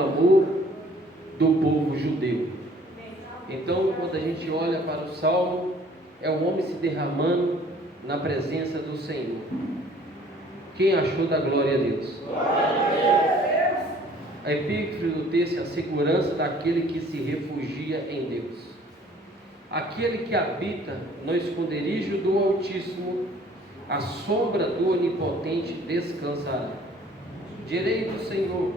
amor do povo judeu. Então, quando a gente olha para o Salmo, é o homem se derramando na presença do Senhor. Quem achou da glória a Deus? A epígrafe do texto é a segurança daquele que se refugia em Deus. Aquele que habita no esconderijo do Altíssimo, a sombra do Onipotente descansará. Direi do Senhor: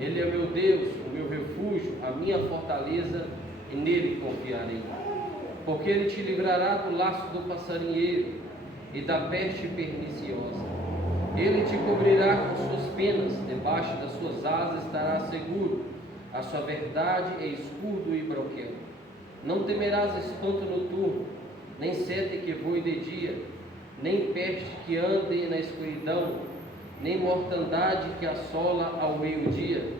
Ele é meu Deus, o meu refúgio, a minha fortaleza, e nele confiarei. Porque Ele te livrará do laço do passarinheiro e da peste perniciosa. Ele te cobrirá com suas penas, debaixo das suas asas estará seguro. A sua verdade é escudo e broquel. Não temerás espanto noturno, nem seta que voe de dia, nem peste que ande na escuridão, nem mortandade que assola ao meio-dia.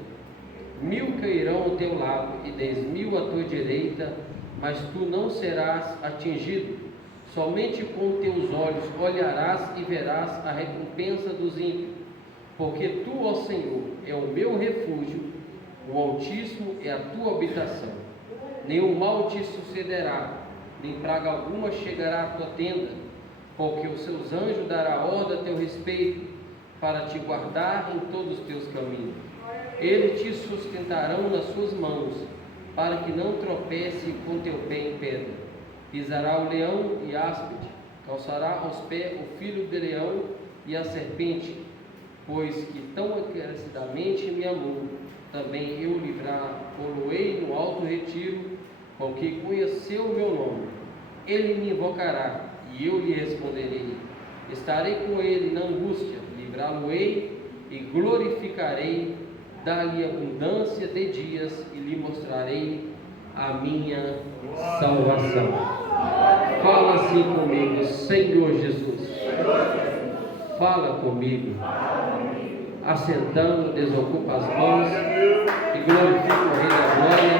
1000 cairão ao teu lado e 10.000 à tua direita, mas tu não serás atingido. Somente com teus olhos olharás e verás a recompensa dos ímpios. Porque tu, ó Senhor, é o meu refúgio, o Altíssimo é a tua habitação. Nenhum mal te sucederá, nem praga alguma chegará à tua tenda, porque os seus anjos dará ordem a teu respeito, para te guardar em todos os teus caminhos. Eles te sustentarão nas suas mãos, para que não tropece com teu pé em pedra. Pisará o leão e áspide, calçará aos pés o filho de leão e a serpente, pois que tão encarecidamente me amou, também eu livrar-o-ei no alto retiro, com que conheceu o meu nome. Ele me invocará, e eu lhe responderei. Estarei com ele na angústia, livrá-lo-ei e glorificarei, dar-lhe abundância de dias e lhe mostrarei a minha salvação. Fala assim comigo, Senhor Jesus. Fala comigo. Assentando, desocupa as mãos e glorifica o Rei da Glória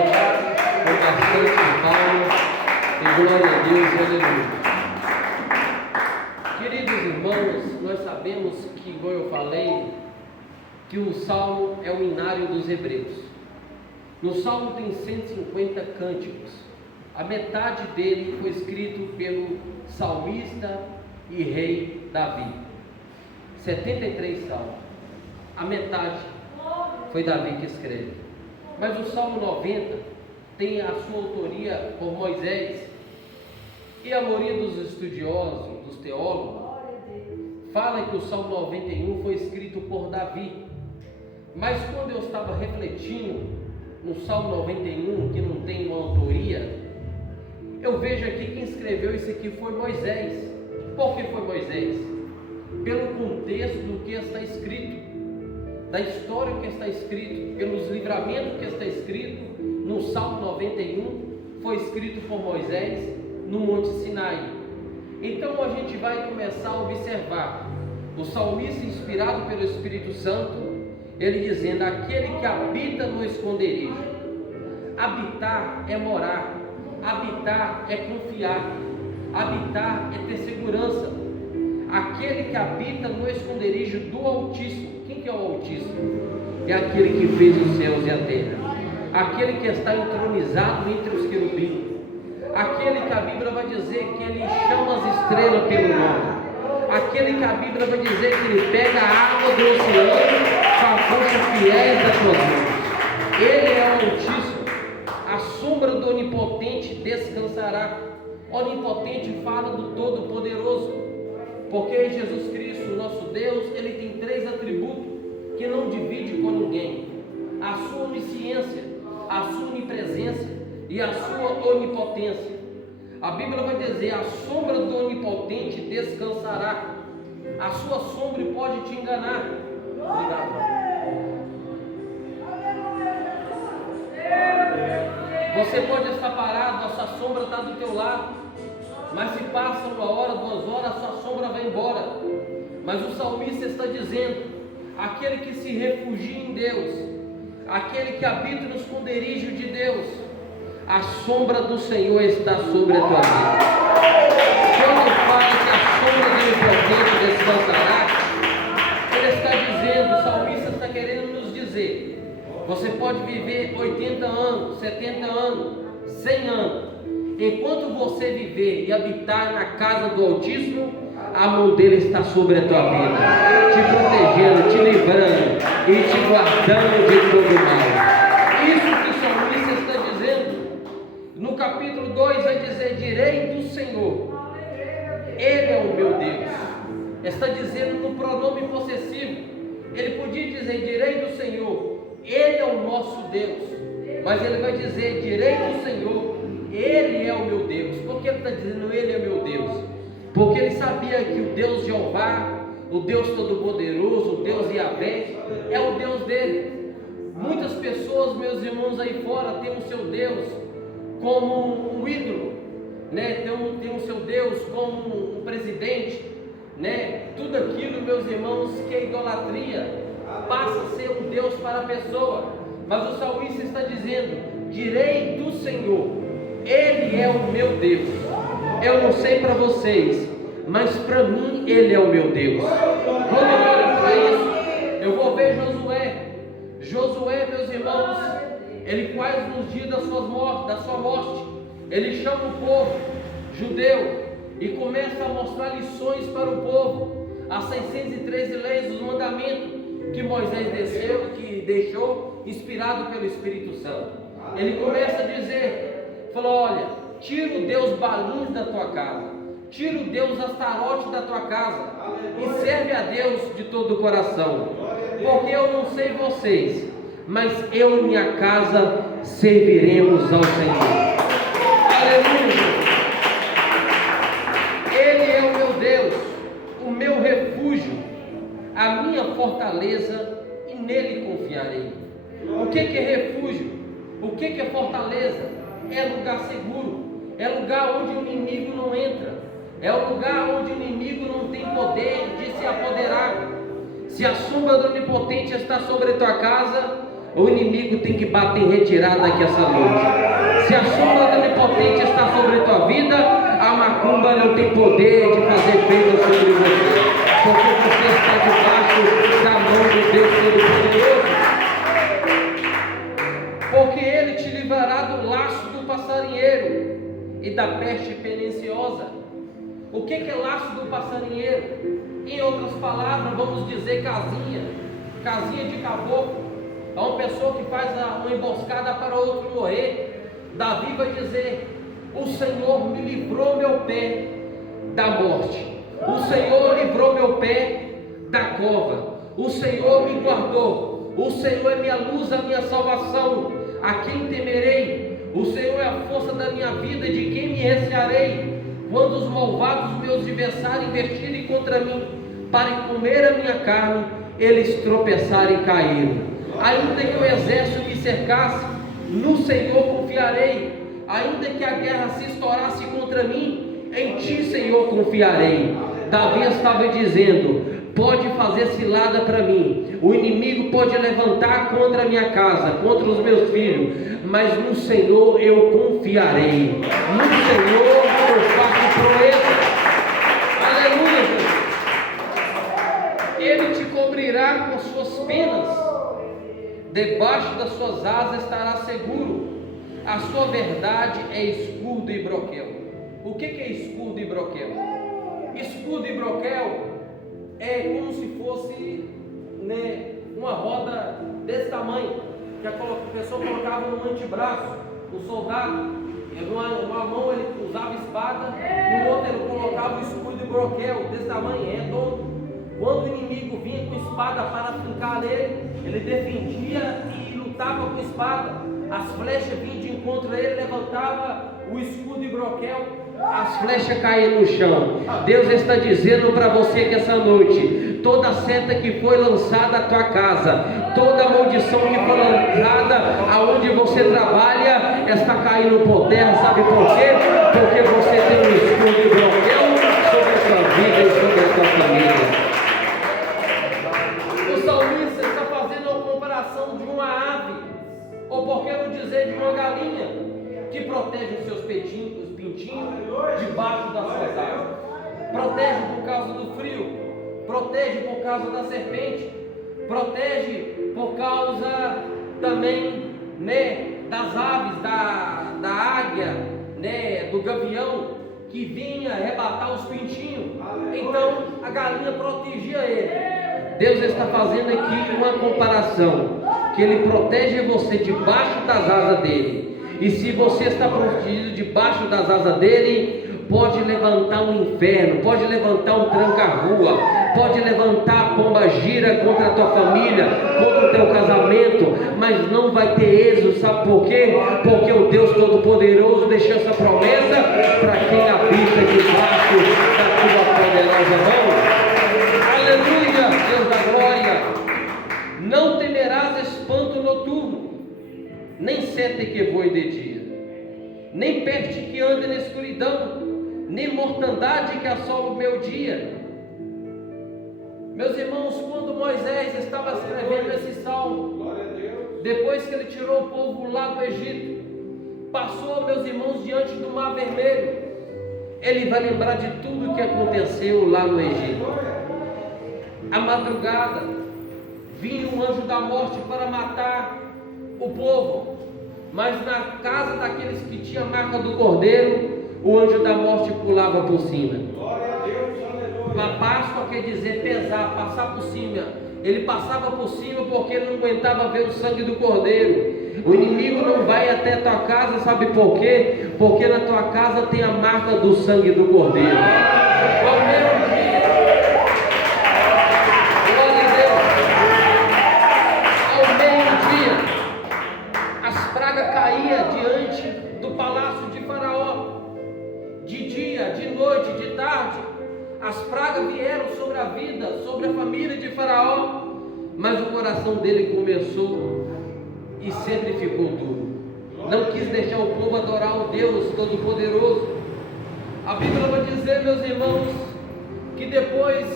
com bastante palma e glória a Deus, aleluia. Queridos irmãos, nós sabemos que, como eu falei, que o Salmo é o inário dos hebreus. No Salmo tem 150 cânticos. A metade dele foi escrito pelo salmista e rei Davi. 73 salmos. A metade foi Davi que escreve. Mas o Salmo 90 tem a sua autoria por Moisés. E a maioria dos estudiosos, dos teólogos, fala que o Salmo 91 foi escrito por Davi. Mas quando eu estava refletindo no Salmo 91, que não tem uma autoria, eu vejo aqui quem escreveu isso aqui foi Moisés. Por que foi Moisés? Pelo contexto do que está escrito, da história que está escrito, pelos livramentos que está escrito no Salmo 91, foi escrito por Moisés no Monte Sinai. Então a gente vai começar a observar o salmista inspirado pelo Espírito Santo, ele dizendo: aquele que habita no esconderijo. Habitar é morar, habitar é confiar, habitar é ter segurança. Aquele que habita no esconderijo do Altíssimo. Quem que é o Altíssimo? É aquele que fez os céus e a terra, aquele que está entronizado entre os querubins, aquele que a Bíblia vai dizer que ele chama as estrelas pelo nome, aquele que a Bíblia vai dizer que ele pega a água do oceano com a força fiel das suas mãos. Ele é o Altíssimo. A sombra do Onipotente descansará. Onipotente fala do Todo-Poderoso, porque Jesus Cristo, nosso Deus, ele tem 3 atributos que não divide com ninguém: a sua onisciência, a sua onipresença e a sua onipotência. A Bíblia vai dizer: a sombra do Onipotente descansará. A sua sombra pode te enganar. Obrigado. Você pode estar parado, a sua sombra está do teu lado, mas se passa 1 hora, 2 horas, a sua sombra vai embora. Mas o salmista está dizendo: aquele que se refugia em Deus, aquele que habita no esconderijo de Deus, a sombra do Senhor está sobre a tua vida. Quando fala que a sombra do Onipotente descansará, ele está dizendo, o salmista está querendo nos dizer Você pode viver 80 anos, 70 anos, 100 anos. Enquanto você viver e habitar na casa do Altíssimo, a mão dele está sobre a tua vida, te protegendo, te livrando e te guardando de todo mal. Isso que o salmista está dizendo. No capítulo 2 vai dizer: direi do Senhor, Ele é o meu Deus. Está dizendo no pronome possessivo. Ele podia dizer: direi do Senhor, Ele é o nosso Deus. Mas ele vai dizer: direi do Senhor, Ele é o meu Deus. Por que ele está dizendo Ele é meu Deus? Porque ele sabia que o Deus Jeová, o Deus Todo-Poderoso, o Deus Yahvé, é o Deus dele. Muitas pessoas, meus irmãos, aí fora têm o seu Deus como um ídolo, né? Tem o seu Deus como um presidente, né? Tudo aquilo, meus irmãos, que é idolatria, passa a ser um Deus para a pessoa. Mas o salmista está dizendo: direi do Senhor, Ele é o meu Deus. Eu não sei para vocês, mas para mim Ele é o meu Deus. Quando eu olho para isso, eu vou ver Josué. Josué, meus irmãos, ele quase nos dias da sua morte, ele chama o povo judeu e começa a mostrar lições para o povo, as 613 leis, os mandamentos que Moisés deixou, inspirado pelo Espírito Santo. Ele começa a dizer, falou: olha, tira o Deus Balins da tua casa, tira o Deus Astarote da tua casa e serve a Deus de todo o coração. Porque eu não sei vocês, mas eu e minha casa serviremos ao Senhor. Aleluia! Ele é o meu Deus, o meu refúgio, a minha fortaleza, e nele confiarei. O que é refúgio? O que é fortaleza? É lugar seguro, é lugar onde o inimigo não entra, é o lugar onde o inimigo não tem poder de se apoderar. Se a sombra do Onipotente está sobre a tua casa, o inimigo tem que bater em retirada aqui essa noite. Se a sombra do Onipotente está sobre a tua vida, a macumba não tem poder de fazer feito sobre você, porque você está debaixo da mão do Deus Todo-Poderoso. Porque Ele te livrará do laço do passarinheiro e da peste perniciosa. O que é laço do passarinheiro? Em outras palavras, vamos dizer casinha de caboclo. É uma pessoa que faz uma emboscada para outro morrer. Davi vai dizer: o Senhor me livrou meu pé da morte, o Senhor livrou meu pé da cova, o Senhor me guardou, o Senhor é minha luz, a minha salvação. A quem temerei? O Senhor é a força da minha vida, de quem me recearei? Quando os malvados meus adversários investirem contra mim para comer a minha carne, eles tropeçarem e caíram. Ainda que o exército me cercasse, no Senhor confiarei. Ainda que a guerra se estourasse contra mim, em ti, Senhor, confiarei. Davi estava dizendo: pode fazer cilada para mim, o inimigo pode levantar contra a minha casa, contra os meus filhos, mas no Senhor eu confiarei. No Senhor eu faço proeza. Aleluia. Ele te cobrirá com suas penas, debaixo das suas asas estará seguro. A sua verdade é escudo e broquel. O que é escudo e broquel? Escudo e broquel é como se fosse, né, uma roda desse tamanho, que a pessoa colocava no antebraço, o soldado. Numa mão ele usava espada, no outro ele colocava o escudo e broquel desse tamanho, redondo. Quando o inimigo vinha com espada para fincar nele, ele defendia e lutava com espada. As flechas vinham de encontro a ele, levantava o escudo e broquel, as flechas caíam no chão. Deus está dizendo para você que essa noite, toda seta que foi lançada à tua casa, toda maldição que foi lançada aonde você trabalha, está caindo por terra. Sabe por quê? Porque você tem um escudo e broquel sobre a sua vida e sobre a sua família. O salmista está fazendo uma comparação de uma ave, ou por que não dizer de uma galinha, que protege os seus pintinhos debaixo das suas asas. Protege por causa do frio, protege por causa da serpente, protege por causa também, né, das aves, da águia, né, do gavião, que vinha arrebatar os pintinhos. Então a galinha protegia ele. Deus está fazendo aqui uma comparação, que Ele protege você debaixo das asas dele. E se você está protegido debaixo das asas dele, pode levantar um inferno, pode levantar um tranca-rua, pode levantar a pomba gira contra a tua família, contra o teu casamento, mas não vai ter êxito. Sabe por quê? Porque o Deus Todo-Poderoso deixou essa promessa para quem habita debaixo da tua poderosa mão. Aleluia, Deus da glória. Não temerás espanto noturno, nem seta que voe de dia, nem peste que anda na escuridão, nem mortandade que assola o meu dia. Meus irmãos, quando Moisés estava escrevendo esse salmo, depois que ele tirou o povo lá do Egito, passou, meus irmãos, diante do Mar Vermelho, ele vai lembrar de tudo que aconteceu lá no Egito. À madrugada, vinha um anjo da morte para matar o povo, mas na casa daqueles que tinha a marca do Cordeiro, o anjo da morte pulava por cima. A Páscoa quer dizer pesar, passar por cima. Ele passava por cima porque ele não aguentava ver o sangue do Cordeiro. O inimigo não vai até a tua casa, sabe por quê? Porque na tua casa tem a marca do sangue do Cordeiro. Ao meio-dia, glória a Deus, ao meio-dia, as pragas caíam diante do palácio de Faraó. De dia, de noite, de tarde, as pragas vieram sobre a vida, sobre a família de Faraó, mas o coração dele começou e sempre ficou duro. Não quis deixar o povo adorar o Deus Todo-Poderoso. A Bíblia vai dizer, meus irmãos, que depois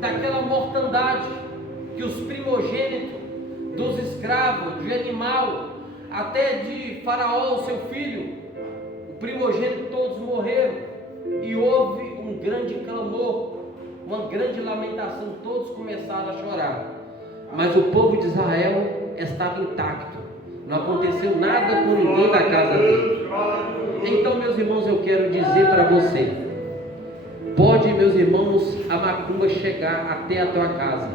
daquela mortandade, que os primogênitos dos escravos, de animal, até de Faraó, seu filho, o primogênito, todos morreram, e houve um grande clamor, uma grande lamentação, todos começaram a chorar, mas o povo de Israel estava intacto, não aconteceu nada com ninguém da casa dele. Então, meus irmãos, eu quero dizer para você, pode, meus irmãos, a macumba chegar até a tua casa,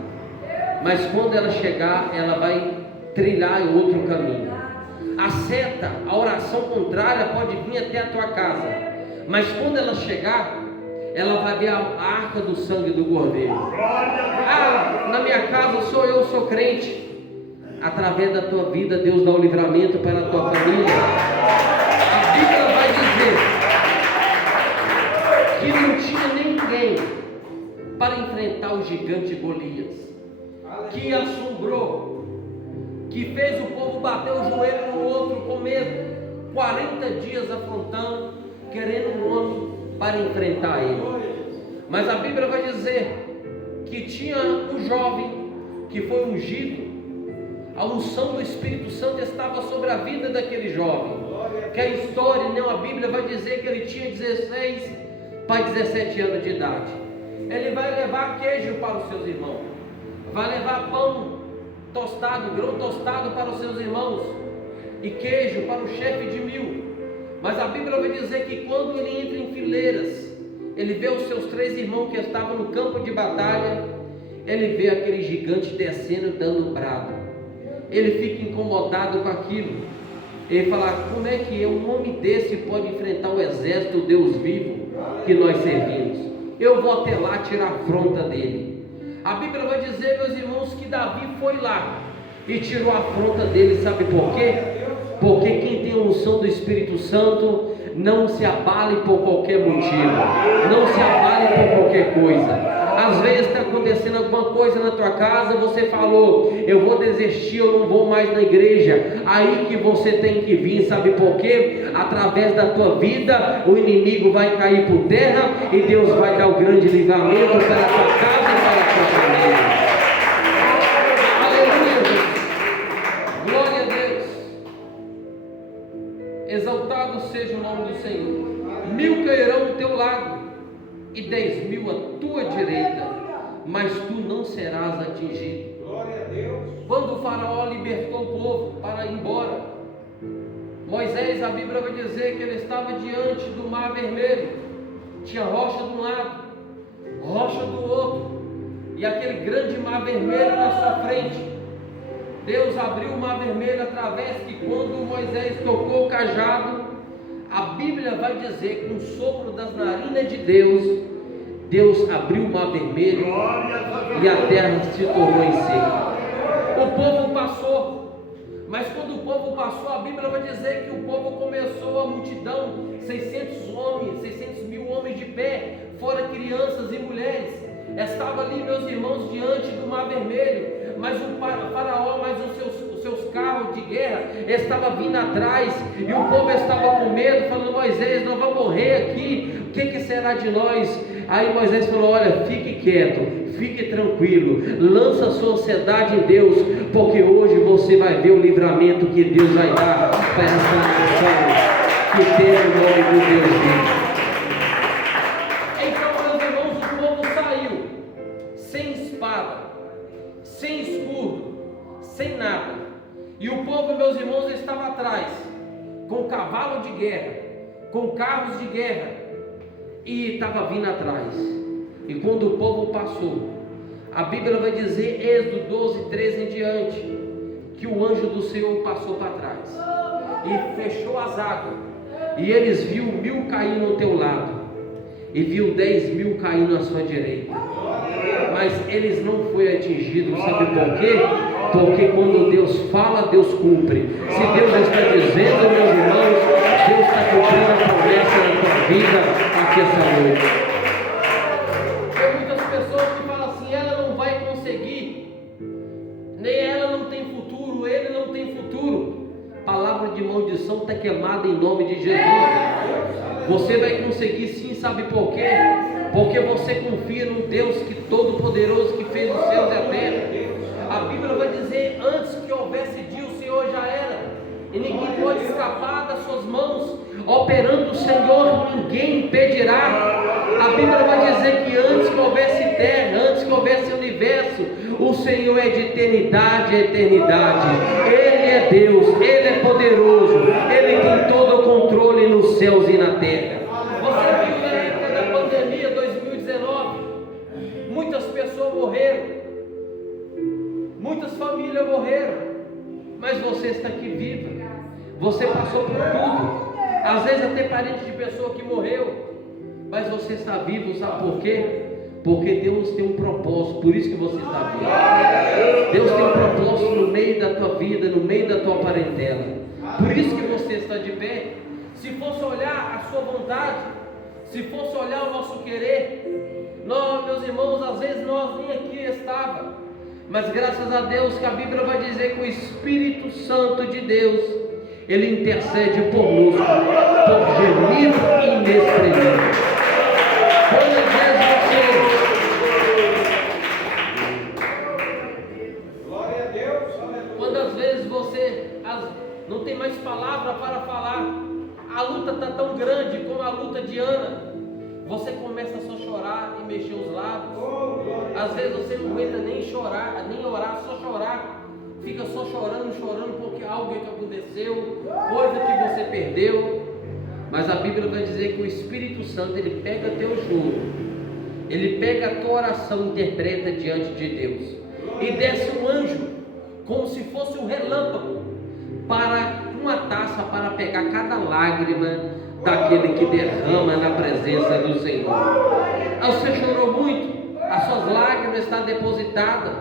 mas quando ela chegar, ela vai trilhar outro caminho. A seta, a oração contrária pode vir até a tua casa, mas quando ela chegar, ela vai ver a arca do sangue do Cordeiro. Ah, na minha casa eu sou crente. Através da tua vida, Deus dá o livramento para a tua família. A Bíblia vai dizer que não tinha ninguém para enfrentar o gigante Golias, que assombrou, que fez o povo bater o joelho no outro com medo, 40 dias afrontando, querendo um homem para enfrentar ele. Mas a Bíblia vai dizer que tinha um jovem que foi ungido, a unção do Espírito Santo estava sobre a vida daquele jovem, que a história, não, a Bíblia vai dizer que ele tinha 16 para 17 anos de idade. Ele vai levar queijo para os seus irmãos, vai levar pão tostado, grão tostado para os seus irmãos, e queijo para o chefe de 1000. Mas a Bíblia vai dizer que quando ele entra em fileiras, ele vê os seus 3 irmãos que estavam no campo de batalha, ele vê aquele gigante descendo, dando brado. Ele fica incomodado com aquilo. Ele fala, como é que um homem desse pode enfrentar o exército do Deus vivo que nós servimos? Eu vou até lá tirar a afronta dele. A Bíblia vai dizer, meus irmãos, que Davi foi lá e tirou a afronta dele. Sabe por quê? Porque quem tem a unção do Espírito Santo não se abale por qualquer motivo, não se abale por qualquer coisa. Às vezes está acontecendo alguma coisa na tua casa, você falou, eu vou desistir, eu não vou mais na igreja. Aí que você tem que vir, sabe por quê? Através da tua vida, o inimigo vai cair por terra e Deus vai dar o grande livramento para a tua casa e para a tua família. Aleluia! Glória a Deus! Exaltado seja o nome do Senhor. 1000 cairão ao teu lado e 10.000 à tua direita, mas tu não serás atingido. Quando o faraó libertou o povo para ir embora, Moisés, a Bíblia vai dizer que ele estava diante do mar vermelho. Tinha rocha de um lado, rocha do outro, e aquele grande mar vermelho na sua frente. Deus abriu o mar vermelho através que quando Moisés tocou o cajado, a Bíblia vai dizer que com o sopro das narinas de Deus abriu o mar vermelho e a terra se tornou em seca. O povo passou, mas quando o povo passou, a Bíblia vai dizer que o povo começou, a multidão, 600 mil homens de pé, fora crianças e mulheres, estavam ali, meus irmãos, diante do mar vermelho. Mas o faraó, mas os seus carros de guerra estavam vindo atrás, e o povo estava com medo, falando: Moisés, nós vamos morrer aqui, o que será de nós? Aí Moisés falou: olha, fique quieto, fique tranquilo, lança a sua ansiedade em Deus, porque hoje você vai ver o livramento que Deus vai dar para essa nação que tem o nome do Deus dele. Então, meus irmãos, o povo saiu sem espada, sem escudo, sem nada, e o povo, meus irmãos, estava atrás, com cavalo de guerra, com carros de guerra, e estava vindo atrás. E quando o povo passou, a Bíblia vai dizer, Êxodo 12, 13 em diante, que o anjo do Senhor passou para trás e fechou as águas, e eles viu 1000 caindo ao teu lado, e viu 10.000 caindo à sua direita, mas eles não foram atingidos. Sabe por quê? Porque quando Deus fala, Deus cumpre. Se Deus está dizendo, meus irmãos, Deus está cumprindo a promessa na tua vida aqui essa noite. Tem muitas pessoas que falam assim: ela não vai conseguir, nem ela não tem futuro, ele não tem futuro. Palavra de maldição está queimada em nome de Jesus. Você vai conseguir sim, sabe por quê? Porque você confia no Deus que todo-poderoso, que fez os céus e a terra. A Bíblia vai dizer: antes que houvesse dia, o Senhor já era, e ninguém pode escapar das suas mãos. Operando o Senhor, ninguém impedirá. A Bíblia vai dizer que antes que houvesse terra, antes que houvesse universo, o Senhor é de eternidade a eternidade. Ele é Deus, Ele é poderoso, Ele tem todo o controle nos céus e na terra. Você viu na época da pandemia 2019, muitas pessoas morreram, muitas famílias morreram, mas você está aqui viva. Você passou por tudo, às vezes até parente de pessoa que morreu, mas você está vivo. Sabe por quê? Porque Deus tem um propósito, por isso que você está vivo. Deus tem um propósito no meio da tua vida, no meio da tua parentela, por isso que você está de pé. Se fosse olhar a sua vontade, se fosse olhar o nosso querer, nós, meus irmãos, às vezes nós nem aqui estava, mas graças a Deus que a Bíblia vai dizer que o Espírito Santo de Deus, Ele intercede conosco, por gemido inexprimível. Quantas vezes você não tem mais palavra para falar, a luta está tão grande como a luta de Ana, você começa a só chorar e mexer os lábios. Às vezes você não aguenta nem chorar, nem orar, só chorar. Fica só chorando porque algo que aconteceu, coisa que você perdeu. Mas a Bíblia vai dizer que o Espírito Santo, ele pega teu choro, ele pega a tua oração, interpreta diante de Deus, e desce um anjo, como se fosse um relâmpago, para uma taça, para pegar cada lágrima daquele que derrama na presença do Senhor. Você chorou muito, as suas lágrimas estão depositadas.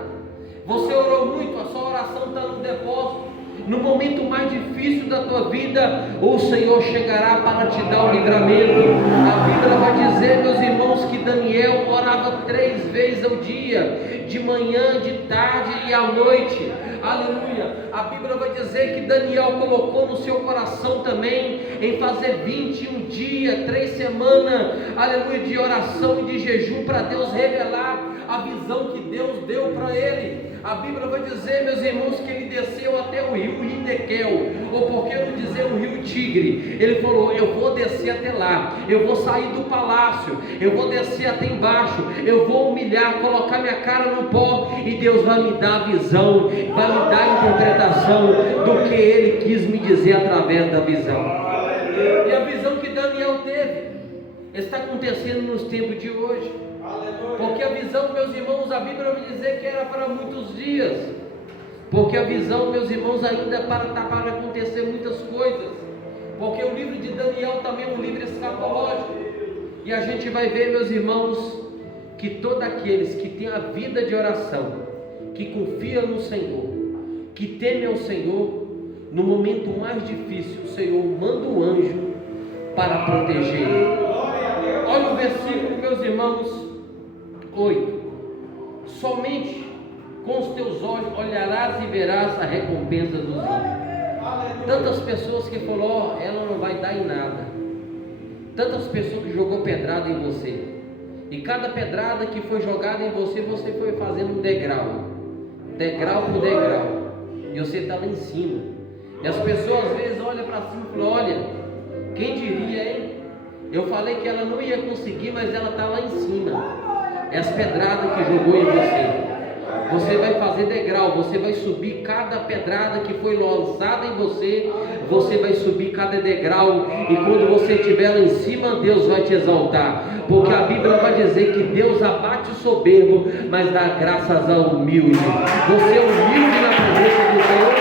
Você orou muito, a sua oração está no depósito. No momento mais difícil da tua vida, o Senhor chegará para te dar o livramento. A Bíblia vai dizer, meus irmãos, que Daniel orava 3 vezes ao dia, de manhã, de tarde e à noite. Aleluia. A Bíblia vai dizer que Daniel colocou no seu coração também em fazer 21 dias, 3 semanas, aleluia, de oração e de jejum, para Deus revelar a visão que Deus deu para ele. A Bíblia vai dizer, meus irmãos, que ele desceu até o rio Hidekel, ou por que não dizer o rio Tigre? Ele falou: eu vou descer até lá, eu vou sair do palácio, eu vou descer até embaixo, eu vou humilhar, colocar minha cara no pó, e Deus vai me dar a visão, vai me dar a interpretação do que Ele quis me dizer através da visão. E a visão que Daniel teve está acontecendo nos tempos de hoje. Porque a visão, meus irmãos, a Bíblia vai dizer que era para muitos dias. Porque a visão, meus irmãos, ainda está para acontecer muitas coisas. Porque o livro de Daniel também é um livro escatológico. E a gente vai ver, meus irmãos, que todos aqueles que têm a vida de oração, que confiam no Senhor, que temem ao Senhor, no momento mais difícil, o Senhor manda um anjo para proteger ele. Olha o versículo, meus irmãos, 8: somente com os teus olhos olharás e verás a recompensa dos ímpios. Tantas pessoas que falou: oh, ela não vai dar em nada. Tantas pessoas que jogou pedrada em você, e cada pedrada que foi jogada em você, você foi fazendo um degrau, degrau por degrau, e você está lá em cima. E as pessoas às vezes olham para cima e falam: olha, quem diria, hein? Eu falei que ela não ia conseguir, mas ela está lá em cima. É as pedradas que jogou em você. Você vai fazer degrau, você vai subir cada pedrada que foi lançada em você, você vai subir cada degrau, e quando você estiver lá em cima, Deus vai te exaltar, porque a Bíblia vai dizer que Deus abate o soberbo, mas dá graças ao humilde. Você é humilde na presença do Senhor,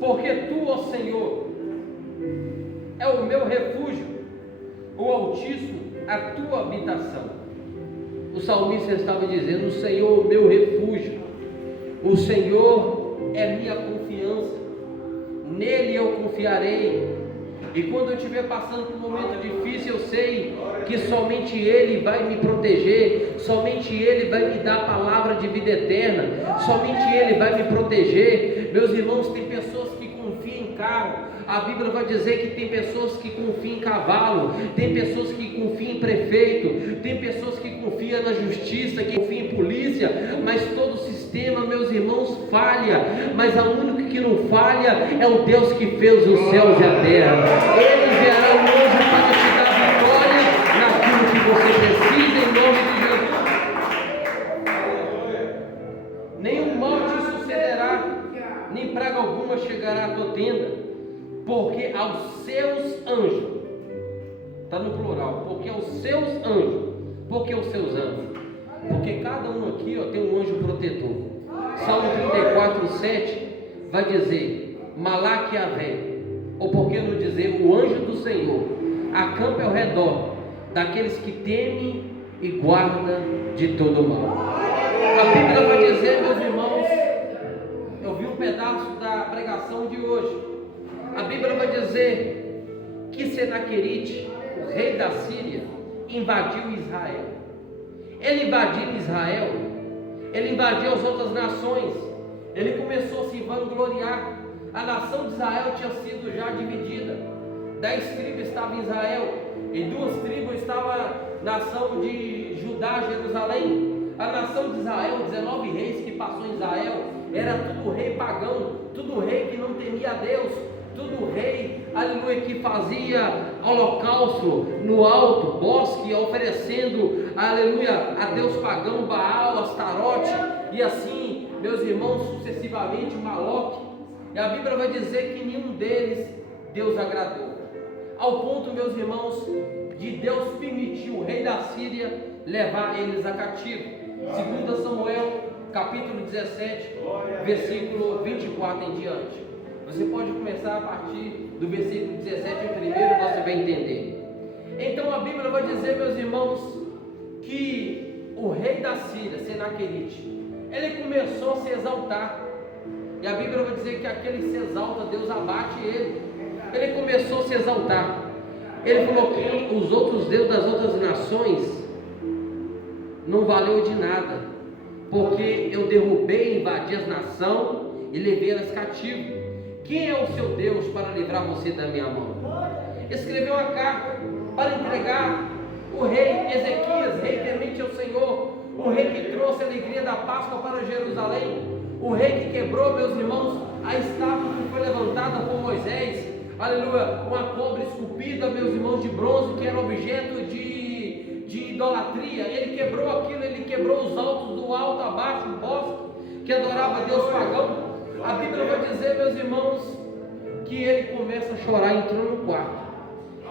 porque Tu, ó Senhor, é o meu refúgio, o Altíssimo, a Tua habitação. O salmista estava dizendo: o Senhor é o meu refúgio, o Senhor é minha confiança, nele eu confiarei. E quando eu estiver passando por um momento difícil, eu sei que somente Ele vai me proteger, somente Ele vai me dar a palavra de vida eterna, somente Ele vai me proteger. Meus irmãos, tem pessoas que confiam em carro. A Bíblia vai dizer que tem pessoas que confiam em cavalo, tem pessoas que confiam em prefeito, tem pessoas que confiam na justiça, que confiam em polícia, mas todo o sistema, meus irmãos, falha. Mas a única que não falha é o Deus que fez os céus e a terra. Ele enviará um anjo para te dar vitória naquilo que você precisa, em nome de Jesus. Nenhum mal te sucederá, nem praga alguma chegará à tua tenda, porque aos seus anjos, está no plural, porque aos seus anjos, porque os seus anjos, porque cada um aqui tem um anjo protetor. Salmo 34:7 vai dizer: Malaque Yahvé, ou por que não dizer o anjo do Senhor, acampa ao redor daqueles que temem e guarda de todo mal. A Bíblia vai dizer, meus irmãos, eu vi um pedaço da pregação de hoje. A Bíblia vai dizer que Senaquerite, o rei da Síria, invadiu Israel. Ele invadiu Israel, ele invadiu as outras nações, ele começou a se vangloriar. A nação de Israel tinha sido já dividida. 10 tribos estavam em Israel, e 2 tribos estavam na nação de Judá, Jerusalém. A nação de Israel, 19 reis que passou em Israel, era tudo rei pagão, tudo rei que não temia a Deus, tudo rei, aleluia, que fazia holocausto no alto bosque, oferecendo, aleluia, a Deus pagão, Baal, Astarote, e assim, meus irmãos, sucessivamente, Maloque. E a Bíblia vai dizer que nenhum deles Deus agradou, ao ponto, meus irmãos, de Deus permitir o rei da Síria levar eles a cativo. 2 Samuel, capítulo 17, versículo 24 em diante. Você pode começar a partir do versículo 17 primeiro, você vai entender. Então a Bíblia vai dizer, meus irmãos, que o rei da Síria, Senaquerite, ele começou a se exaltar. E a Bíblia vai dizer que aquele que se exalta, Deus abate ele. Ele começou a se exaltar. Ele falou que os outros deuses das outras nações não valeu de nada, porque eu derrubei, invadi as nações e levei elas cativo. Quem é o seu Deus para livrar você da minha mão? Escreveu uma carta para entregar o rei Ezequias, rei temente ao Senhor, o rei que trouxe a alegria da Páscoa para Jerusalém. O rei que quebrou, meus irmãos, a estátua que foi levantada por Moisés, aleluia, uma cobra esculpida, meus irmãos, de bronze, que era objeto de idolatria. Ele quebrou aquilo, ele quebrou os altos, do alto a baixo, o bosque que adorava a Deus pagão. A Bíblia vai dizer, meus irmãos, que ele começa a chorar, entrou no quarto,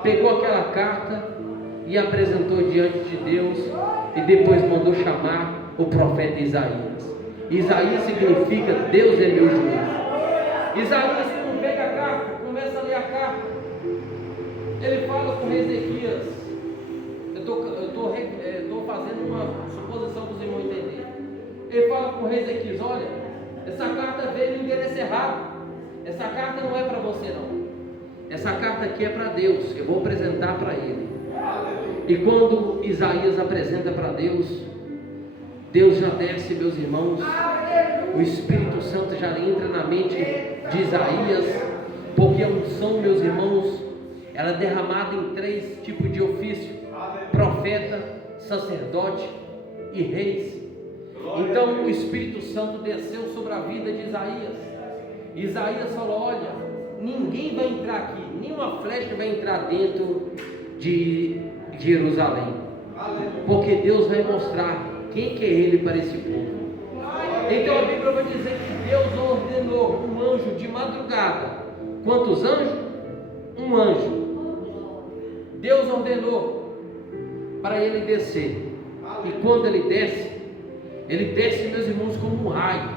pegou aquela carta e apresentou diante de Deus, e depois mandou chamar o profeta Isaías. Isaías significa Deus é meu juiz. Isaías, quando pega a carta, começa a ler a carta, ele fala com Ezequias. Eu estou fazendo uma suposição para os irmãos entenderem. Ele fala com o rei Ezequias: olha, essa carta veio no endereço errado. Essa carta não é para você não. Essa carta aqui é para Deus. Eu vou apresentar para ele. E quando Isaías apresenta para Deus, Deus já desce, meus irmãos. O Espírito Santo já entra na mente de Isaías, porque a unção, meus irmãos, ela é derramada em 3 tipos de ofício: profeta, sacerdote e reis. Então o Espírito Santo desceu sobre a vida de Isaías. Isaías falou: olha, ninguém vai entrar aqui, nenhuma flecha vai entrar dentro de Jerusalém, porque Deus vai mostrar quem que é Ele para esse povo. Então a Bíblia vai dizer que Deus ordenou um anjo de madrugada. Quantos anjos? Um anjo. Deus ordenou para ele descer. E quando ele desce, meus irmãos, como um raio.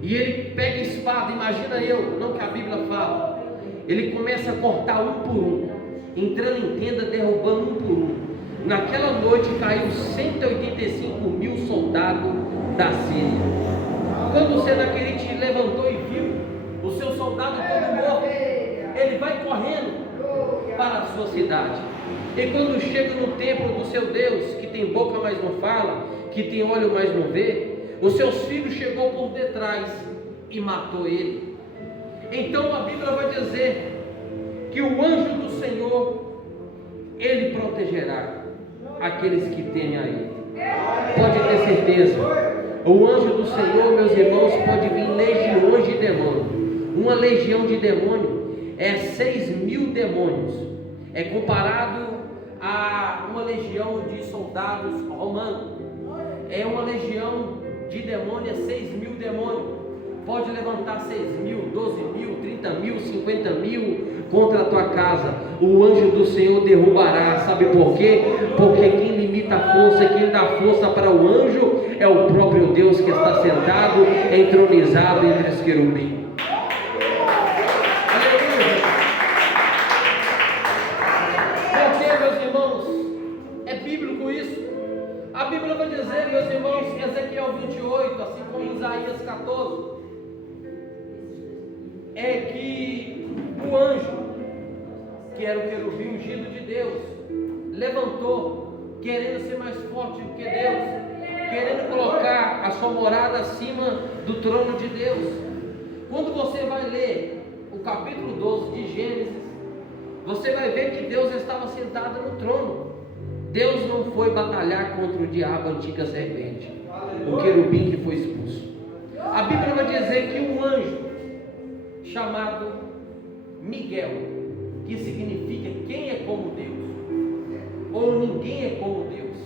E ele pega a espada, imagina eu, não que a Bíblia fala. Ele começa a cortar um por um, entrando em tenda, derrubando um por um. Naquela noite caiu 185.000 soldados da Síria. Quando o Senaquerite levantou e viu o seu soldado todo morto, ele vai correndo para a sua cidade. E quando chega no templo do seu Deus, que tem boca mas não fala, que tem olho mas não vê, os seus filhos chegou por detrás e matou ele. Então a Bíblia vai dizer que o anjo do Senhor, ele protegerá aqueles que temem a ele. Pode ter certeza, o anjo do Senhor, meus irmãos, pode vir legiões de demônios. Uma legião de demônio é 6.000 demônios. É comparado a uma legião de soldados romanos. É uma legião de demônios, 6.000 demônios. Pode levantar 6.000, 12.000, 30.000, 50.000 contra a tua casa. O anjo do Senhor derrubará. Sabe por quê? Porque quem limita a força, quem dá força para o anjo, é o próprio Deus que está sentado, entronizado entre os querubins. Aleluia! Porque, meus irmãos, é bíblico isso. A Bíblia vai dizer, meus irmãos, em Ezequiel 28, assim como em Isaías 14, é que o anjo, que era o querubim ungido de Deus, levantou, querendo ser mais forte do que Deus, querendo colocar a sua morada acima do trono de Deus. Quando você vai ler o capítulo 12 de Gênesis, você vai ver que Deus estava sentado no trono. Deus não foi batalhar contra o diabo, a antiga serpente, o querubim que foi expulso. A Bíblia vai dizer que um anjo chamado Miguel, que significa quem é como Deus, ou ninguém é como Deus,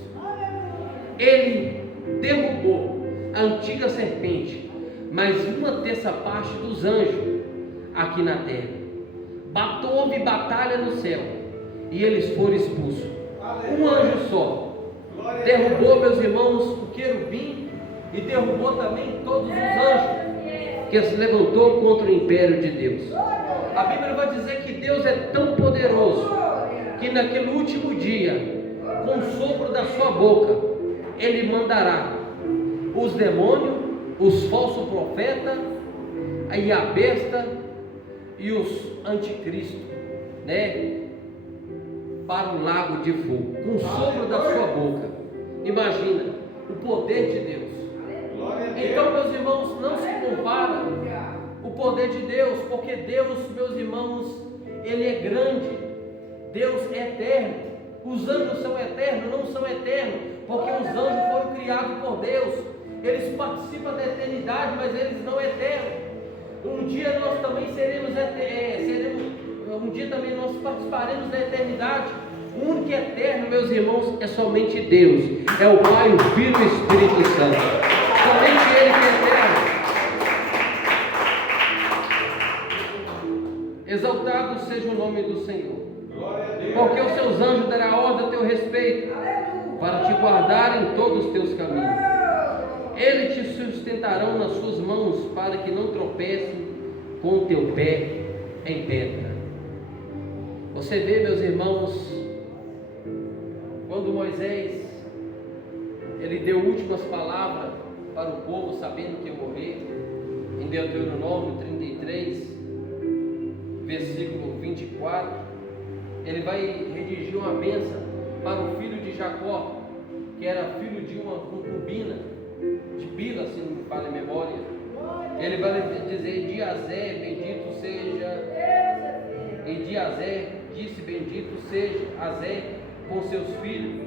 ele derrubou a antiga serpente, mas uma terça parte dos anjos aqui na terra. Houve batalha no céu e eles foram expulsos. Um anjo só derrubou, meus irmãos, o querubim, e derrubou também todos os anjos que se levantou contra o império de Deus. A Bíblia vai dizer que Deus é tão poderoso que naquele último dia, com o sopro da sua boca, Ele mandará os demônios, os falsos profetas, aí a besta e os anticristos, né, para o lago de fogo, com o sopro da sua boca. Imagina o poder de Deus. Então, meus irmãos, não se compara o poder de Deus, porque Deus, meus irmãos, Ele é grande, Deus é eterno. Os anjos são eternos? Não são eternos, porque os anjos foram criados por Deus. eles participam da eternidade, mas eles não eternos. Um dia nós também um dia também nós participaremos da eternidade. O único eterno, meus irmãos, é somente Deus. É o Pai, o Filho e o Espírito Santo. Somente Ele que é eterno. Exaltado seja o nome do Senhor. Porque os seus anjos darão ordem a teu respeito, para te guardar em todos os teus caminhos. Eles te sustentarão nas suas mãos, para que não tropece com o teu pé em pedra. Você vê, meus irmãos, quando Moisés ele deu últimas palavras para o povo, sabendo que ia morrer, em Deuteronômio 33, versículo 24, ele vai redigir uma bênção para o filho de Jacó, que era filho de uma concubina de Bila, se não me falha a memória. Ele vai dizer: de Azé, bendito seja, e de Azé disse: bendito seja Azé com seus filhos,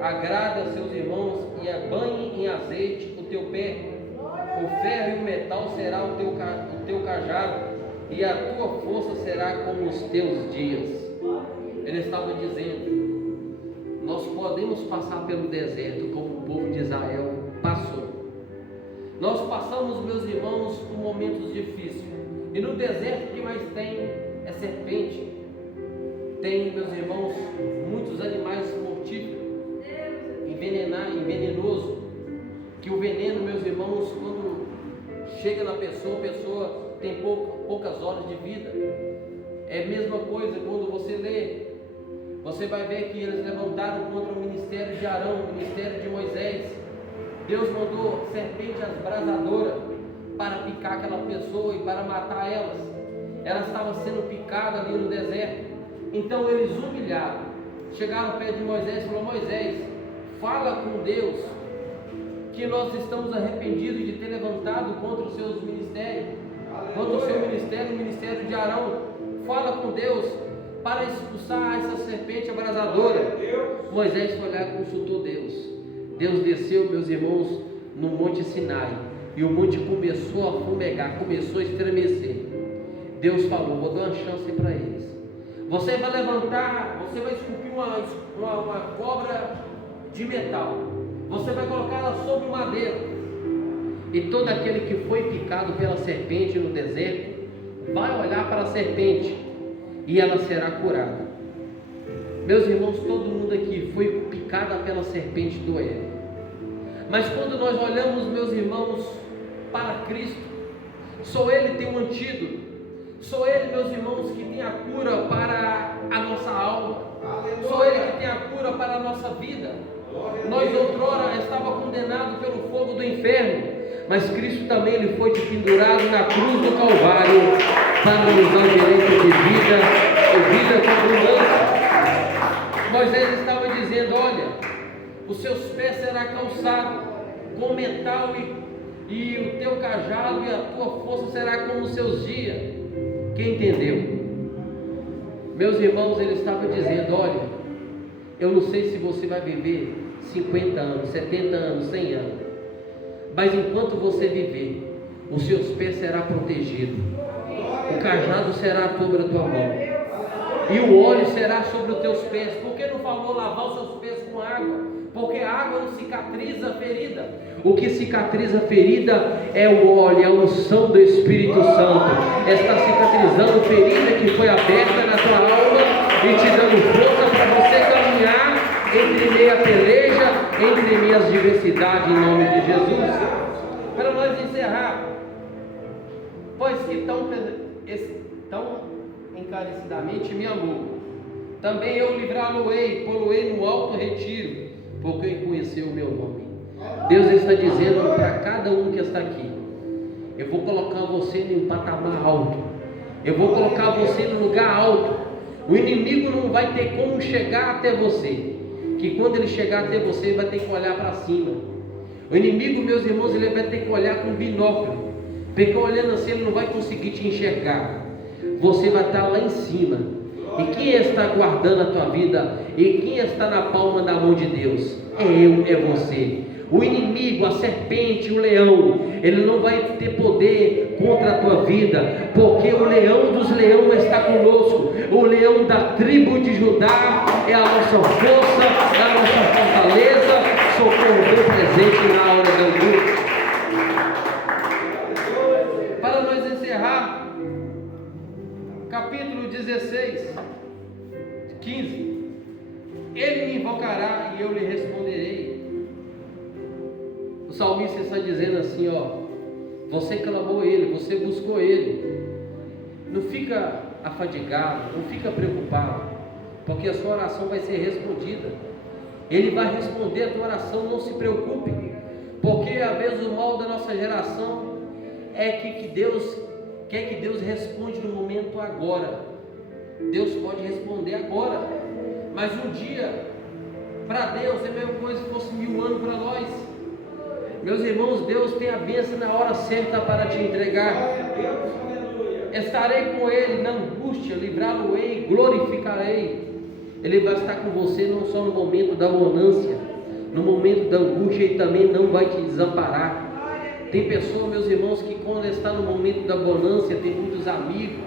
agrada seus irmãos e banhe em azeite o teu pé. O ferro e o metal será o teu cajado, e a tua força será como os teus dias. Ele estava dizendo: nós podemos passar pelo deserto como o povo de Israel passou. Nós passamos, meus irmãos, por momentos difíceis. E no deserto o que mais tem é serpente. Tem, meus irmãos, muitos animais mortíferos, venenoso. Que o veneno, meus irmãos, quando chega na pessoa, a pessoa tem poucas horas de vida. É a mesma coisa quando você lê. Você vai ver que eles levantaram contra o ministério de Arão, o ministério de Moisés. Deus mandou serpentes abrasadoras para picar aquela pessoa e para matar elas. Elas estavam sendo picadas ali no deserto. Então eles humilharam, chegaram ao pé de Moisés e falaram: Moisés, fala com Deus que nós estamos arrependidos de ter levantado contra os seus ministérios, contra o seu ministério, o ministério de Arão. Fala com Deus para expulsar essa serpente abrasadora. Moisés foi lá e consultou Deus. Deus desceu, meus irmãos, no Monte Sinai, e o monte começou a fumegar, começou a estremecer. Deus falou: vou dar uma chance para eles. Você vai levantar, você vai esculpir uma cobra de metal, você vai colocar ela sobre o madeiro, e todo aquele que foi picado pela serpente no deserto vai olhar para a serpente e ela será curada. Meus irmãos, todo mundo aqui foi picada pela serpente do Éden. Mas quando nós olhamos, meus irmãos, para Cristo, só Ele tem um antídoto. Só Ele, meus irmãos, que tem a cura para a nossa alma. Só Ele que tem a cura para a nossa vida. Nós outrora estava condenado pelo fogo do inferno, mas Cristo também ele foi pendurado na cruz do Calvário para nos dar o direito de vida e vida com abundância. Moisés estava dizendo: olha, os seus pés serão calçados com metal e o teu cajado e a tua força será como os seus dias. Quem entendeu? Meus irmãos, ele estava dizendo: olha, eu não sei se você vai viver 50 anos, 70 anos, 100 anos, mas enquanto você viver, os seus pés serão protegidos, o cajado será sobre a tua mão e o óleo será sobre os teus pés. Por que não falou lavar os seus pés com água? Porque a água não cicatriza a ferida. O que cicatriza a ferida é o óleo, é a unção do Espírito Santo. Está cicatrizando a ferida que foi aberta na tua alma e te dando força para você caminhar entre meia peleja, entre meias diversidades, em nome de Jesus. Para nós encerrar, pois que tão encarecidamente me amou, também eu livrá-lo-ei, pô-lo-ei no alto retiro, porque ele conheceu o meu nome. Deus está dizendo para cada um que está aqui: eu vou colocar você em um patamar alto, eu vou colocar você em um lugar alto. O inimigo não vai ter como chegar até você, que quando ele chegar até você, ele vai ter que olhar para cima. O inimigo, meus irmãos, ele vai ter que olhar com binóculo, porque olhando assim ele não vai conseguir te enxergar. Você vai estar lá em cima. E quem está guardando a tua vida? E quem está na palma da mão de Deus? É eu, é você. O inimigo, a serpente, o leão, ele não vai ter poder contra a tua vida, porque o leão dos leões está conosco. O leão da tribo de Judá é a nossa força, é a nossa fortaleza, socorro bem presente na hora da angústia. Para nós encerrar, capítulo 16, 15: ele me invocará e eu lhe responderei. O salmista está dizendo assim, você clamou ele, você buscou ele. Não fica afadigado, não fica preocupado, porque a sua oração vai ser respondida. Ele vai responder a tua oração, não se preocupe, porque às vezes o mal da nossa geração é que Deus quer que Deus responda no momento agora. Deus pode responder agora, mas um dia para Deus é a mesma coisa que fosse 1000 anos para nós. Meus irmãos, Deus tem a bênção na hora certa para te entregar. Estarei com ele na angústia, livrá-lo-ei, glorificarei. Ele vai estar com você não só no momento da bonança, no momento da angústia, ele também não vai te desamparar. Tem pessoas, meus irmãos, que quando está no momento da bonança, tem muitos amigos,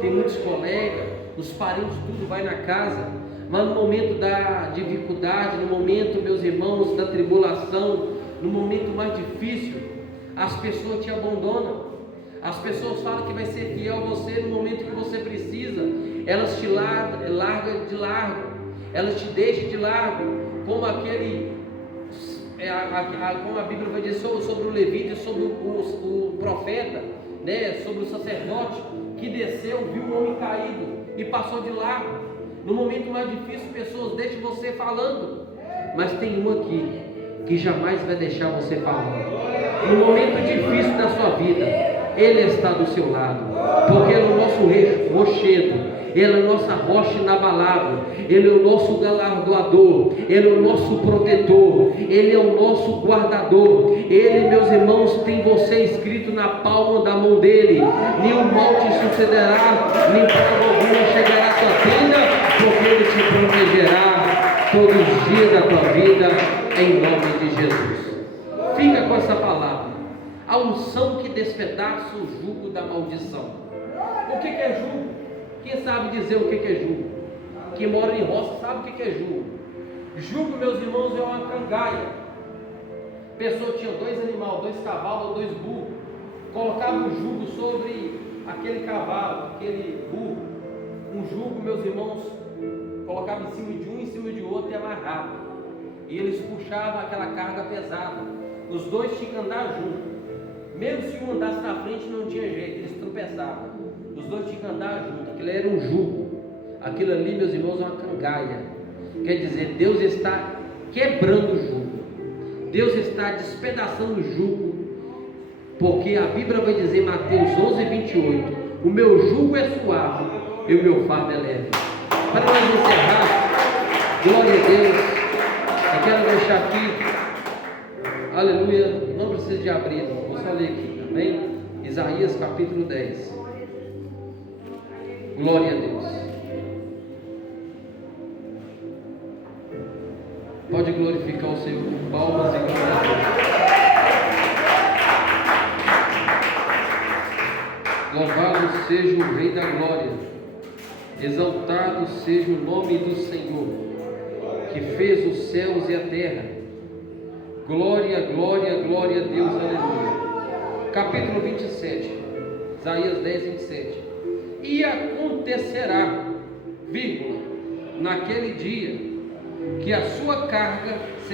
tem muitos colegas, os parentes, tudo vai na casa, mas no momento da dificuldade, no momento, meus irmãos, da tribulação, no momento mais difícil, as pessoas te abandonam. As pessoas falam que vai ser fiel a você no momento que você precisa. Elas te largam de largo, elas te deixam de largo, como como a Bíblia vai dizer sobre o levita e sobre o profeta, né? Sobre o sacerdote que desceu, viu o homem caído e passou de largo. No momento mais difícil, pessoas deixam você falando, mas tem um aqui que jamais vai deixar você falando. No momento difícil da sua vida, Ele está do seu lado, porque Ele é o nosso rochedo, Ele é a nossa rocha inabalável, Ele é o nosso galardoador, Ele é o nosso protetor, Ele é o nosso guardador. Ele, meus irmãos, tem você escrito na palma da mão dele. Nenhum mal te sucederá, nem praga alguma chegará à tua tenda, porque Ele te protegerá todos os dias da tua vida, em nome de Jesus. Fica com essa palavra. A unção que despedaça o jugo da maldição. O que é jugo? Quem sabe dizer o que é jugo? Quem mora em roça sabe o que é jugo. Jugo, meus irmãos, é uma cangaia. A pessoa tinha 2 animais, 2 cavalos ou 2 burros, colocava o jugo sobre aquele cavalo, aquele burro. Um jugo, meus irmãos, colocava em cima de um, em cima de outro e amarrava. E eles puxavam aquela carga pesada. Os dois tinham que andar juntos. Mesmo se um andasse na frente, não tinha jeito, eles tropeçavam. Os dois tinham que andar juntos. Aquilo era um jugo. Aquilo ali, meus irmãos, é uma cangaia. Quer dizer, Deus está quebrando o jugo. Deus está despedaçando o jugo. Porque a Bíblia vai dizer em Mateus 11:28: o meu jugo é suave e o meu fardo é leve. Para nós encerrar, glória a Deus. Eu quero deixar aqui, aleluia, não precisa de abrir, vou só ler aqui, amém? Isaías capítulo 10. Glória a Deus. Pode glorificar o Senhor com palmas e glória a Deus. Louvado seja o Rei da Glória, exaltado seja o nome do Senhor, que fez os céus e a terra. Glória, glória, glória a Deus, aleluia. Capítulo 27, Isaías 10:27. E acontecerá, vírgula, naquele dia, que a sua carga será